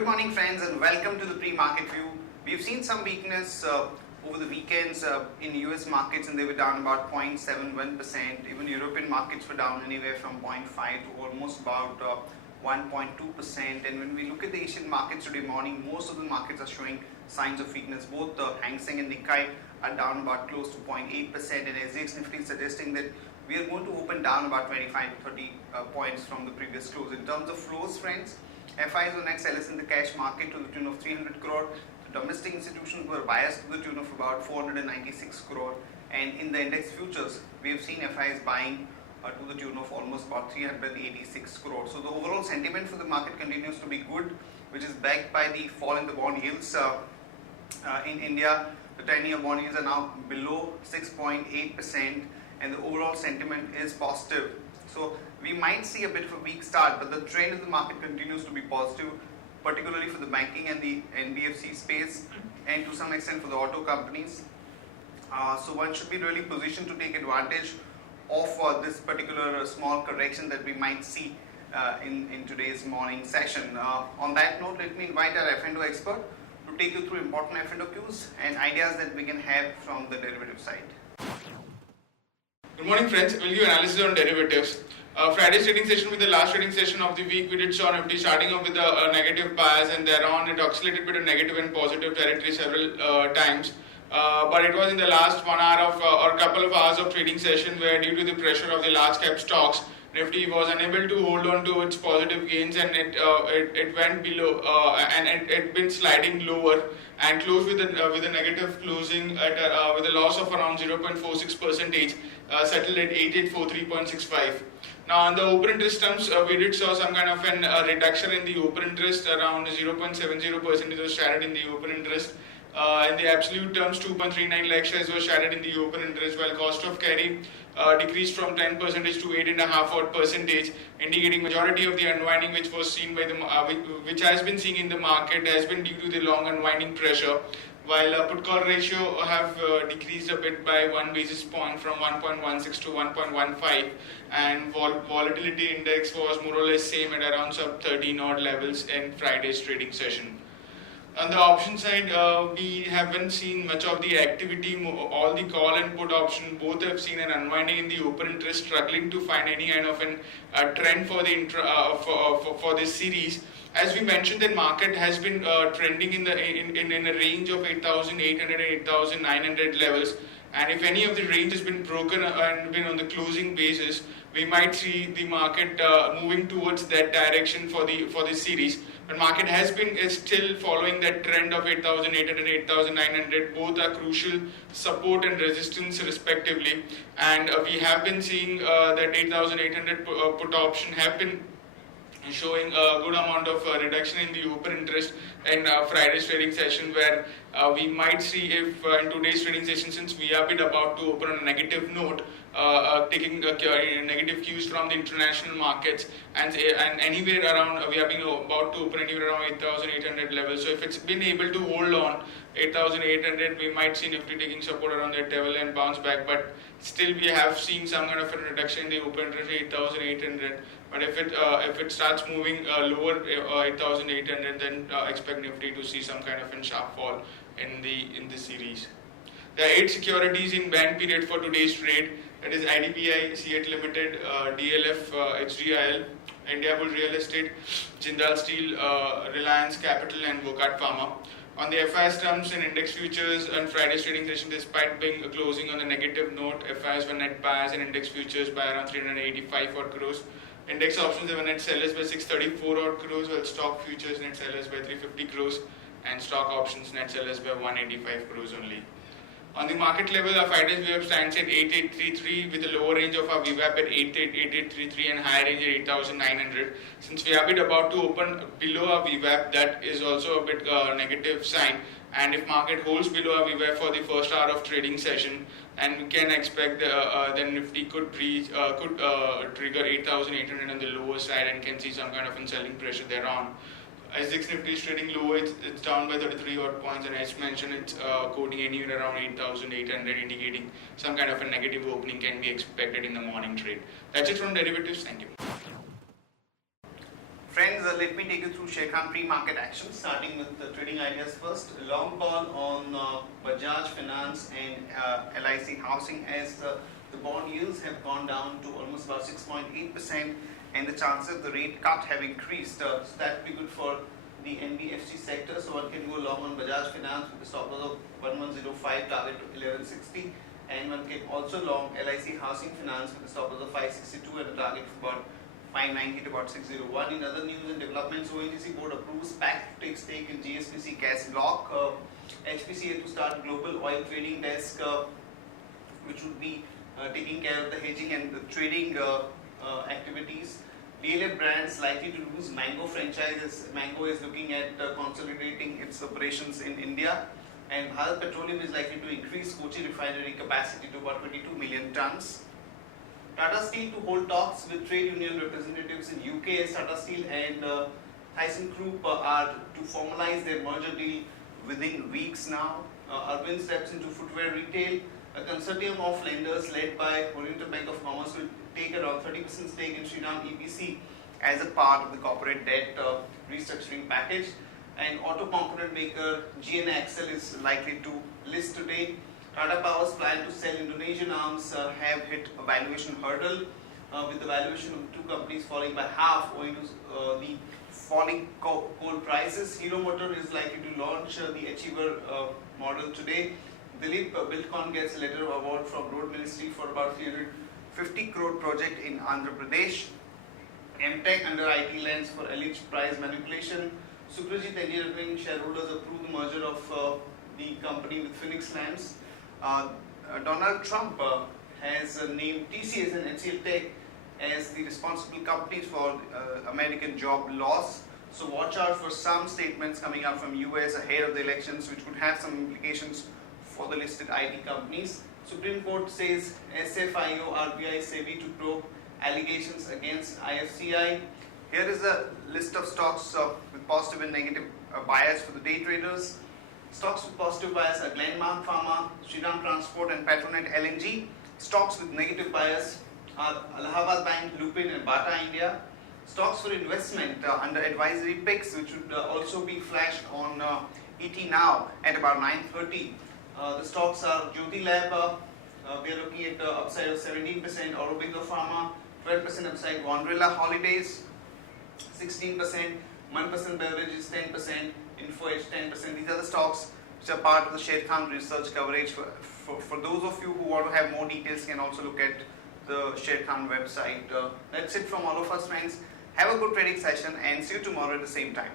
Good morning friends and welcome to the pre-market view. We've seen some weakness over the weekends in US markets, and they were down about 0.71%. Even European markets were down anywhere from 0.5 to almost about 1.2%. And when we look at the Asian markets today morning, most of the markets are showing signs of weakness. Both Hang Seng and Nikkei are down about close to 0.8%, and SGX Nifty is suggesting that we are going to open down about 25 to 30 points from the previous close. In terms of flows, friends, FIs were net sellers in the cash market to the tune of 300 crore. The domestic institutions were biased to the tune of about 496 crore. And in the index futures, we have seen FIs buying to the tune of almost about 386 crore. So the overall sentiment for the market continues to be good, which is backed by the fall in the bond yields. In India, the 10-year bond yields are now below 6.8%, and the overall sentiment is positive. So we might see a bit of a weak start, but the trend of the market continues to be positive, particularly for the banking and the NBFC space, and to some extent for the auto companies. So one should be really positioned to take advantage of this particular small correction that we might see in today's morning session. On that note, let me invite our F&O expert to take you through important F&O cues and ideas that we can have from the derivative side. Good morning friends, we'll give analysis on derivatives. Friday's trading session with the last trading session of the week, we did saw Nifty starting off with a negative bias, and thereon it oscillated between negative and positive territory several times. But it was in the last 1 hour of or couple of hours of trading session where, due to the pressure of the large cap stocks, Nifty was unable to hold on to its positive gains, and it went below and it been sliding lower and closed with a negative closing at with a loss of around 0.46%, settled at 8843.65. Now on the open interest terms, we did saw some kind of a reduction in the open interest, around 0.70% was shaded in the open interest. In the absolute terms, 2.39 lakh shares were shaded in the open interest, while cost of carry decreased from 10% to 8.5%, indicating majority of the unwinding which was seen by the which has been seen in the market has been due to the long unwinding pressure. While put call ratio have decreased a bit by 1 basis point from 1.16 to 1.15, and volatility index was more or less same at around sub 13 odd levels in Friday's trading session. On the option side, we haven't seen much of the activity. All the call and put option both have seen an unwinding in the open interest, struggling to find any kind of a trend for the for this series. As we mentioned, the market has been trending in a range of 8,800 and 8,900 levels, and if any of the range has been broken and been on the closing basis, we might see the market moving towards that direction for the series. But market has been still following that trend of 8,800 and 8,900. Both are crucial support and resistance respectively, and we have been seeing that 8,800 put option have been showing a good amount of reduction in the open interest in Friday's trading session, where we might see if in today's trading session, since we are bit about to open on a negative note, taking negative cues from the international markets, and anywhere around we are being about to open anywhere around 8,800 levels. So if it's been able to hold on 8,800, we might see Nifty taking support around that level and bounce back. But still, we have seen some kind of a reduction in the open interest 8,800. But if it starts moving lower 8,800, then expect Nifty to see some kind of a sharp fall in the series. There are 8 securities in ban period for today's trade. That is IDBI, CEAT Limited, DLF, HDIL, Indiabull Real Estate, Jindal Steel, Reliance Capital, and Wockhardt Pharma. On the FIs terms in index futures on Friday's trading session, despite being closing on a negative note, FIs were net buyers in index futures by around 385 odd crores. Index options were net sellers by 634 odd crores, while stock futures net sellers by 350 crores, and stock options net sellers by 185 crores only. On the market level, our 5-day VWAP stands at 8833 with a lower range of our VWAP at 8833 and higher range at 8900. Since we are a bit about to open below our VWAP, that is also a bit negative sign. And if market holds below our VWAP for the first hour of trading session, and we can expect then Nifty could trigger 8,800 on the lower side and can see some kind of selling pressure thereon. SGX Nifty is trading lower, it's down by 33 odd points, and as mentioned, it's quoting anywhere around 8,800, indicating some kind of a negative opening can be expected in the morning trade. That's it from derivatives. Thank you. Friends, let me take you through Sharekhan pre-market action, starting with the trading ideas first. Long call on Bajaj Finance and LIC Housing as the bond yields have gone down to almost about 6.8% and the chances of the rate cut have increased. So that would be good for the NBFC sector. So one can go long on Bajaj Finance with the stop loss of 1105, target to 1160. And one can also long LIC Housing Finance with a stop loss of 562 and a target of about 590 to about 601. In other news and developments, ONGC board approves PAC to take stake in GSPC gas block. HPCL to start global oil trading desk, which would be taking care of the hedging and the trading activities. DLF brands likely to lose Mango franchises. Mango is looking at consolidating its operations in India. And Bharat Petroleum is likely to increase Kochi refinery capacity to about 22 million tons. Tata Steel to hold talks with trade union representatives in UK as Tata Steel and ThyssenKrupp are to formalize their merger deal within weeks now. Arvind steps into footwear retail. A consortium of lenders led by Oriental Bank of Commerce will take around 30% stake in Shriram EPC as a part of the corporate debt restructuring package. And auto component maker GN Axle is likely to list today. Tata Power's plan to sell Indonesian arms have hit a valuation hurdle, with the valuation of the two companies falling by half owing to the falling coal prices. Hero Motor is likely to launch the Achiever model today. Dilip Biltcon gets a letter of award from Road Ministry for about 350 crore project in Andhra Pradesh. MTech under IT lens for alleged price manipulation. Sukrajit Engineering shareholders approve the merger of the company with Phoenix Lamps. Donald Trump has named TCS and HCL Tech as the responsible companies for American job loss. So watch out for some statements coming out from US ahead of the elections, which could have some implications for the listed IT companies. Supreme Court says SFIO, RBI, SEBI to probe allegations against IFCI. Here is a list of stocks with positive and negative bias for the day traders. Stocks with positive bias are Glenmark Pharma, Shriram Transport and Petronet LNG. Stocks with negative bias are Allahabad Bank, Lupin and Bata India. Stocks for investment under advisory picks, which would also be flashed on ET Now at about 9:30. The stocks are Jyoti Lab, we are looking at upside of 17%, Aurobindo Pharma, 12% upside, Wonderla Holidays, 16%, 1% Beverages, 10%, Info Edge, 10%. These are the stocks which are part of the Sharekhan research coverage. For those of you who want to have more details, can also look at the Sharekhan website. That's it from all of us, friends. Have a good trading session and see you tomorrow at the same time.